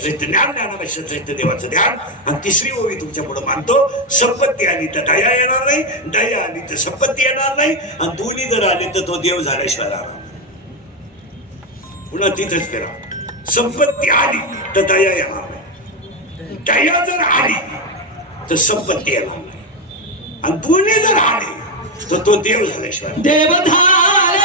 श्रेष्ठ ज्ञान, ज्ञानापेक्षा श्रेष्ठ देवाचं ध्यान. आणि तिसरी ओवी तुमच्या पुढे मानतो. संपत्ती आली तर दया येणार नाही, दया आली तर संपत्ती येणार नाही, आणि दोन्ही जर आले तर तो देव झाल्याशिवाय राहणार. पुन्हा तिथंच फिरा. संपत्ती आली तर दया येणार नाही, दया जर आली तर संपत्ती येणार नाही, आणि दोन्ही जर आले तर तो देव झाल्याशिवाय. देव झाले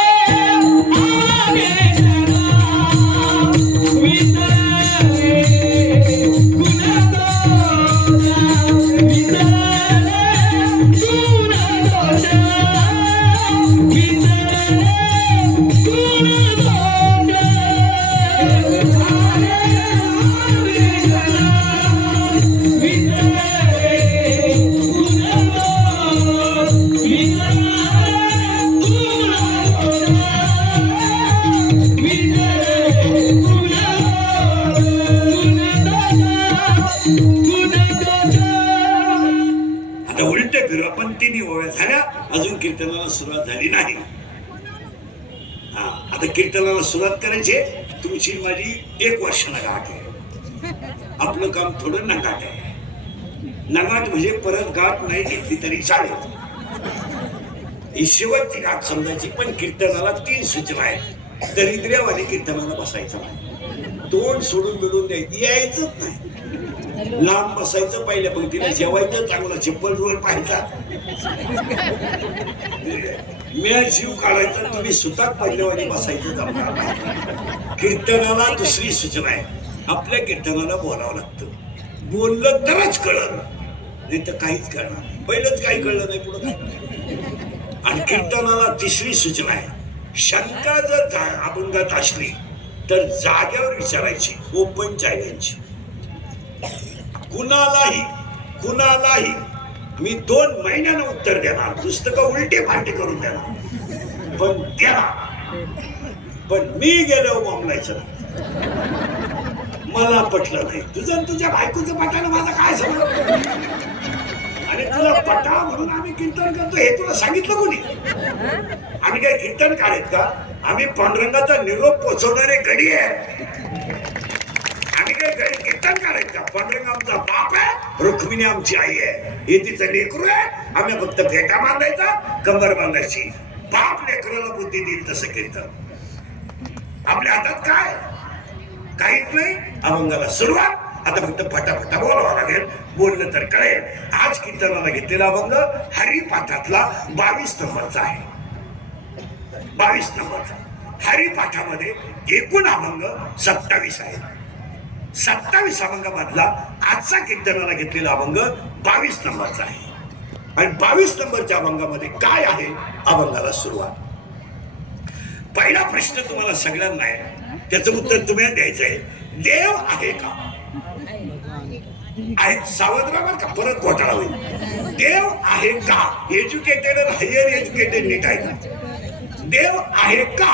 अजून कीर्तनाला सुरुवात झाली नाही. आता कीर्तनाला सुरुवात करायची. तुमची माझी 1 वर्षाला गाठ आहे. आपलं काम थोडं नगाट आहे. नगाट म्हणजे परत गाठ नाही घेतली तरी चालेल, ही शेवटची गाठ समजायची. पण कीर्तनाला 3 सूचना आहेत. दरिद्र्यावाली कीर्तनाला बसायचं नाही, तोंड सोडून मिळून यायचंच नाही, लांब बसायचं, पहिल्या पंक्तीला जेवायचं, चांगला चप्पल वर पाहायचा, मी जीव काढायचा, तुम्ही सुताक पहिल्यावानी बसायचं जमणार नाही. कीर्तनाला दुसरी सूचना आहे. आपल्या कीर्तनाला बोलावं लागतं. बोललं तरच कळलं, नाही तर काहीच कळणार नाही. पहिलंच काही कळलं नाही, पुढं काय. आणि कीर्तनाला तिसरी सूचना आहे. शंका जर अभंगात असली तर जाग्यावर विचारायची, ओपन चॅलेंज. कुणालाही मी 2 महिन्यानं उत्तर देणार, पुस्तकं उलटे पालटे करून देणार, पण मी गेलो बोंबलायचं नाही. मला पटलं नाही. तुझं तुझ्या बायकोचं पटानं माझं काय समजलं, आणि तुला पटा म्हणून आम्ही कीर्तन करतो हे तुला सांगितलं कोणी? आम्ही काय कीर्तनकार आहेत का? आम्ही पांडुरंगाचा निरोप पोचवणारे गडी आहे. आम्ही काय गडी कीर्तनकार आहेत का? पांडुरंग आमचा बाप आहे, रुक्मिणी आमची आई आहे, हे तिचं लेकरू आहे. आम्ही फक्त फेटा बांधायचा, कंबर बांधायची. बाप लेकराला बुद्धी देईल तसं कीर्तन. आपल्या हातात काय? काहीच नाही. अभंगाला सुरुवात. आता फक्त फटाफटा बोलावं लागेल, बोललं तर कळेल. आज कीर्तनाला घेतलेला अभंग हरिपाठातला 22 नंबरचा आहे. 22 नंबरचा. हरिपाठामध्ये एकूण अभंग 27 आहे. 27 अभंगामधला आजचा कीर्तनाला घेतलेला अभंग 22 नंबरचा आहे. आणि 22 नंबरच्या अभंगामध्ये काय आहे? अभंगाला सुरुवात. पहिला प्रश्न तुम्हाला सगळ्यांना आहे, त्याचं उत्तर तुम्हाला द्यायचं आहे. देव आहे का? आहे. सावध राहा का, परत घोटाळा होईल. देव आहे का? एज्युकेटेड हायर एज्युकेटेड नीट आहे का? देव आहे का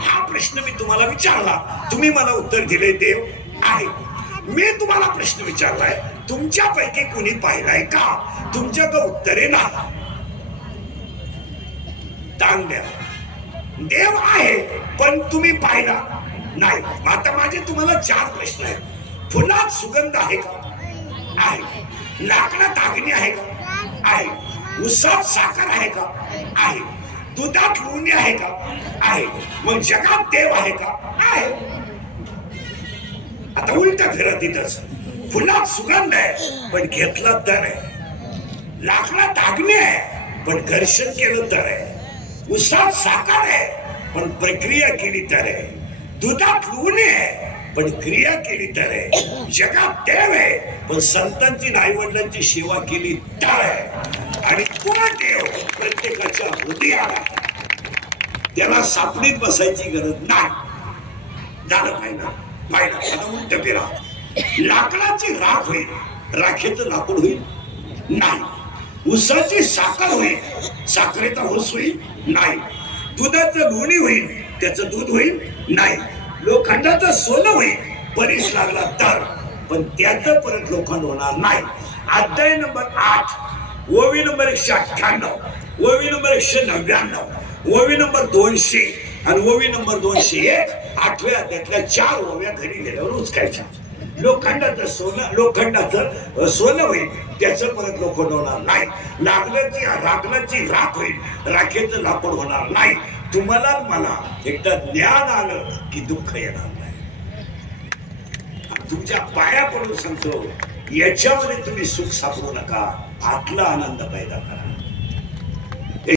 हा प्रश्न मी तुम्हाला विचारला, तुम्ही मला उत्तर दिले देव आहे. मी तुम्हाला प्रश्न विचारलाय, तुमच्यापैकी कुणी पाहिलाय का? तुमच्याकडे उत्तरे नाही. ताण द्या. देव आहे पण तुम्ही पाहिला नाही. आता माझे तुम्हाला 4 प्रश्न आहेत. फुलात सुगंध आहे का? आहे. लाकडात अग्नी आहे का? आहे. उसात साखर आहे का? आहे. दुधात लोणी आहे का? आहे. मग जगात देव आहे का? आहे. आता उलटा फिरा तिथंच. फुलात सुगंध आहे पण घेतला तर आहे. लाकडात अग्नी आहे पण घर्षण केलं तर आहे. उसात साखर आहे पण प्रक्रिया केली तर आहे. दुधात लोणी आहे पण क्रिया केली तर आहे. जगात देव आहे पण संतांची आई वडिलांची सेवा केली तर आहे. आणि तो देव प्रत्येकाच्या हृदयाला, त्याला सापडीत बसायची गरज नाही. झालं पाहिजे. आता उलट फिरा. लाकडाची राख होईल, राखेचं लाकूड होईल नाही. उसाची साखर होईल, साखरेचा ऊस होईल नाही. दुधाचं लोणी होईल, त्याचं दूध होईल नाही. लोखंडाचं सोनं होईल बरीच लागला तर, पण त्याचं परत लोखंड होणार नाही. अध्याय नंबर 8, ओवी नंबर 198, ओवी नंबर 199, ओवी नंबर 200 आणि ओवी नंबर 201. 8व्या अध्यायातल्या 4 ओव्या घरी गेल्यावर उचकायच्या. लोखंडाचं सोनं होईल, त्याचं परत लोखंड होणार नाही. लागल्याची राख होईल, राखेचं लाकूड होणार नाही. तुम्हाला मला एकदा ज्ञान आलं की दुःख येणार नाही. तुमच्या पाया पडून सांगतो, याच्यामध्ये तुम्ही सुख सापडू नका, आतला आनंद पैदा करा.